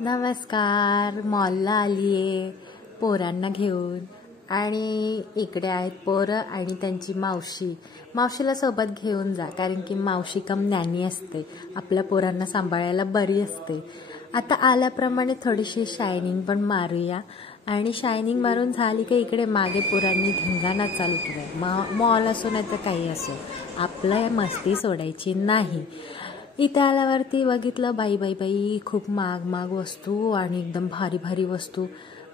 नमस्कार. मॉलला आली आहे पोरांना घेऊन आणि इकडे आहेत पोरं आणि त्यांची मावशीला सोबत घेऊन जा, कारण की मावशी कम नॅनी असते, आपल्या पोरांना सांभाळायला बरी असते. आता आल्याप्रमाणे थोडीशी शायनिंग पण मारूया आणि शायनिंग मारून झाली की इकडे मागे पोरांनी धिंगाणा चालू केला. मॉल असो नाही तर काही असो, आपलं मस्ती सोडायची नाही. इथे आल्यावरती बघितलं बाई खूप महाग वस्तू आणि एकदम भारी भारी वस्तू,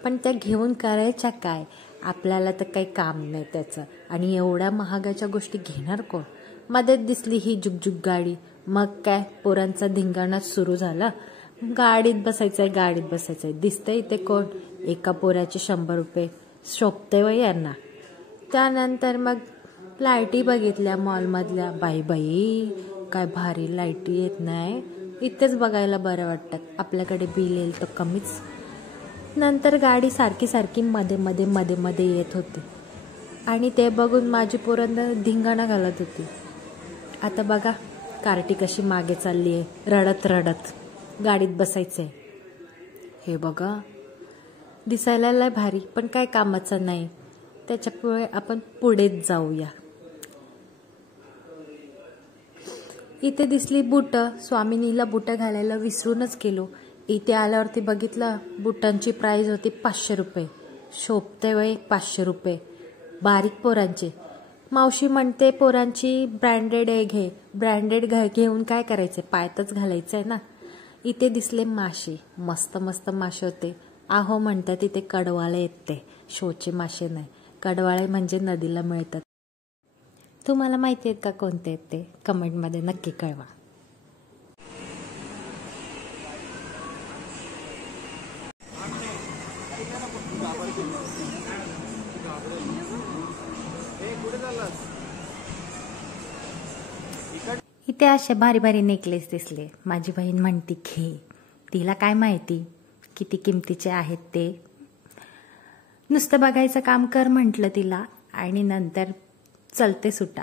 पण त्या घेऊन करायच्या काय? आपल्याला तर काही काम नाही त्याचं, आणि एवढ्या महागाच्या गोष्टी घेणार कोण? मध्येच दिसली ही जुगजुग गाडी, मग काय पोरांचा धिंगाणाच सुरू झाला. गाडीत बसायचंय. दिसतंय इथे कोण? एका पोराचे 100 रुपये शोभते वय यांना. त्यानंतर मग लाईटी बघितल्या मॉलमधल्या. बाई काय भारी लाईटी येत नाही, इथेच बघायला बरं वाटतात. आपल्याकडे बिल येईल तर कमीच. नंतर गाडी सारखी मध्ये येत होती आणि ते बघून माझी पोरं धिंगाणा घालत होती. आता बघा कार्टी कशी मागे चालली आहे, रडत गाडीत बसायचंय. हे बघा दिसायला लय भारी, पण काय कामाचं नाही. त्याच्यामुळे आपण पुढेच जाऊया. इथे दिसली बुट. स्वामिनीला बुट घालायला विसरूनच गेलो. इथे आल्यावरती बघितलं बुटांची प्राइस होती 500 रुपये. शोभते वय 500 रुपये, बारीक पोरांचे. मावशी म्हणते पोरांची ब्रँडेड घे. ब्रँडेड घेऊन काय करायचे? पायातच घालायचंय ना. इथे दिसले मासे, मस्त मासे होते. आहो म्हणतात इथे कडवाळे येते, शोचे मासे नाही. कडवाळे म्हणजे नदीला मिळतात. तुम्हाला माहिती आहेत का कोणते आहेत ते? कमेंटमध्ये नक्की कळवा. इथे असे भारी नेकलेस दिसले. माझी बहीण म्हणती घे. तिला काय माहिती किती किमतीचे आहेत ते. नुसतं बघायचं काम कर म्हटलं तिला, आणि नंतर चलते सुटा.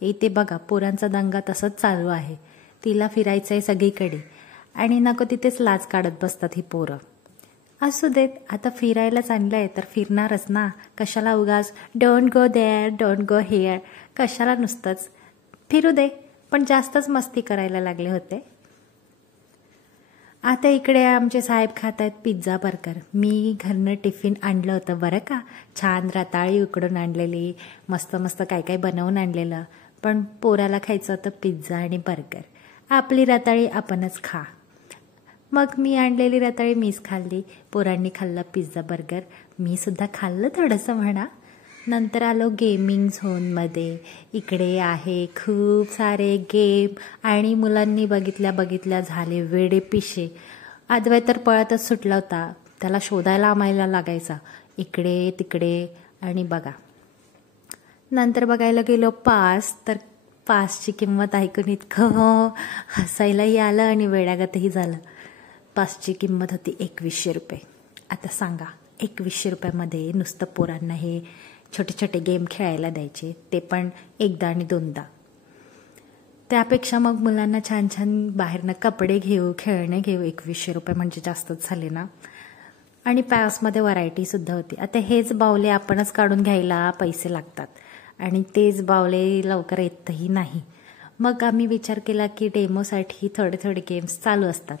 इथे बघा पोरांचा दंगा तसंच चालू आहे. तिला फिरायचंय सगळीकडे आणि नको तिथेच लाज काढत बसतात ही पोरं. असू देत, आता फिरायलाच आणलंय तर फिरणारच ना. कशाला उगाच don't go there, don't go here, कशाला नुसतंच फिरू दे. पण जास्तच मस्ती करायला लागले होते. आता इकडे आमचे साहेब खात आहेत पिझ्झा बर्गर. मी घरनं टिफिन आणलं होतं बरं का, छान रताळी उकडून आणलेली, मस्त काय बनवून आणलेलं. पण पोराला खायचं होतं पिझ्झा आणि बर्गर. आपली रताळी आपणच खा. मग मी आणलेली रताळी मीच खाल्ली, पोरांनी खाल्लं पिझ्झा बर्गर, मी सुद्धा खाल्लं थोडंसं म्हणा. नंतर आलो गेमिंग झोनमध्ये. इकडे आहे खूप सारे गेम आणि मुलांनी बघितल्या झाले वेडे पिशे. अद्वैत तर पळतच सुटला होता, त्याला शोधायला आम्हाला लागायचा इकडे तिकडे. आणि बघा नंतर बघायला गेलो पास, तर पासची किंमत ऐकून इतकं हसायलाही आलं आणि वेड्यागतही झालं. पासची किंमत होती 2100 रुपये. आता सांगा 2100 रुपयामध्ये नुसतं पोरांना हे छोटे गेम खेळायला द्यायचे, ते पण एकदा आणि दोनदा. त्यापेक्षा मग मुलांना छान बाहेरनं कपडे घेऊ, खेळणे घेऊ. 2100 रुपये म्हणजे जास्तच झाले ना. आणि पासमध्ये व्हरायटी सुद्धा होती. आता हेच बावले आपणच काढून घ्यायला पैसे लागतात आणि तेच बावले लवकर येतही नाही. मग आम्ही विचार केला की डेमोसाठी थोडे गेम्स चालू असतात,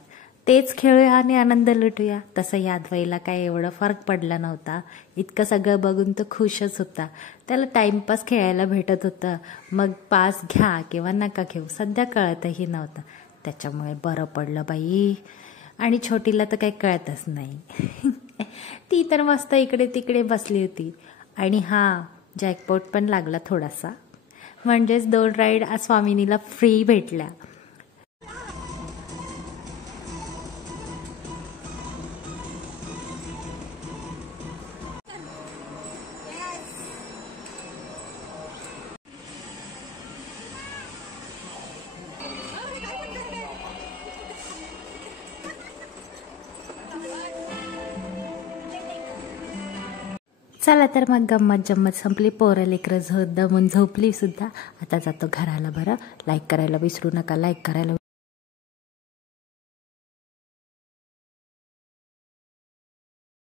तेच खेळूया आणि आनंद लुटूया. तसं यादवाईला काय एवढं फरक पडला नव्हता. इतकं सगळं बघून तो खुशच होता. त्याला टाइमपास खेळायला भेटत होतं. मग पास घ्या किंवा नका घेऊ सध्या कळतही नव्हतं. त्याच्यामुळे बरं पडलं बाई. आणि छोटीला तर काही कळतच नाही. ती तर मस्त इकडे तिकडे बसली होती. आणि जॅकपॉट पण लागला थोडासा, म्हणजेच 2 राईड स्वामिनीला फ्री भेटल्या. चला तर मग गंमत जम्मत संपली. पोरं लेकरं दमून झोपली सुद्धा. आता जातो घराला. बरं, लाईक करायला विसरू नका. लाईक करायला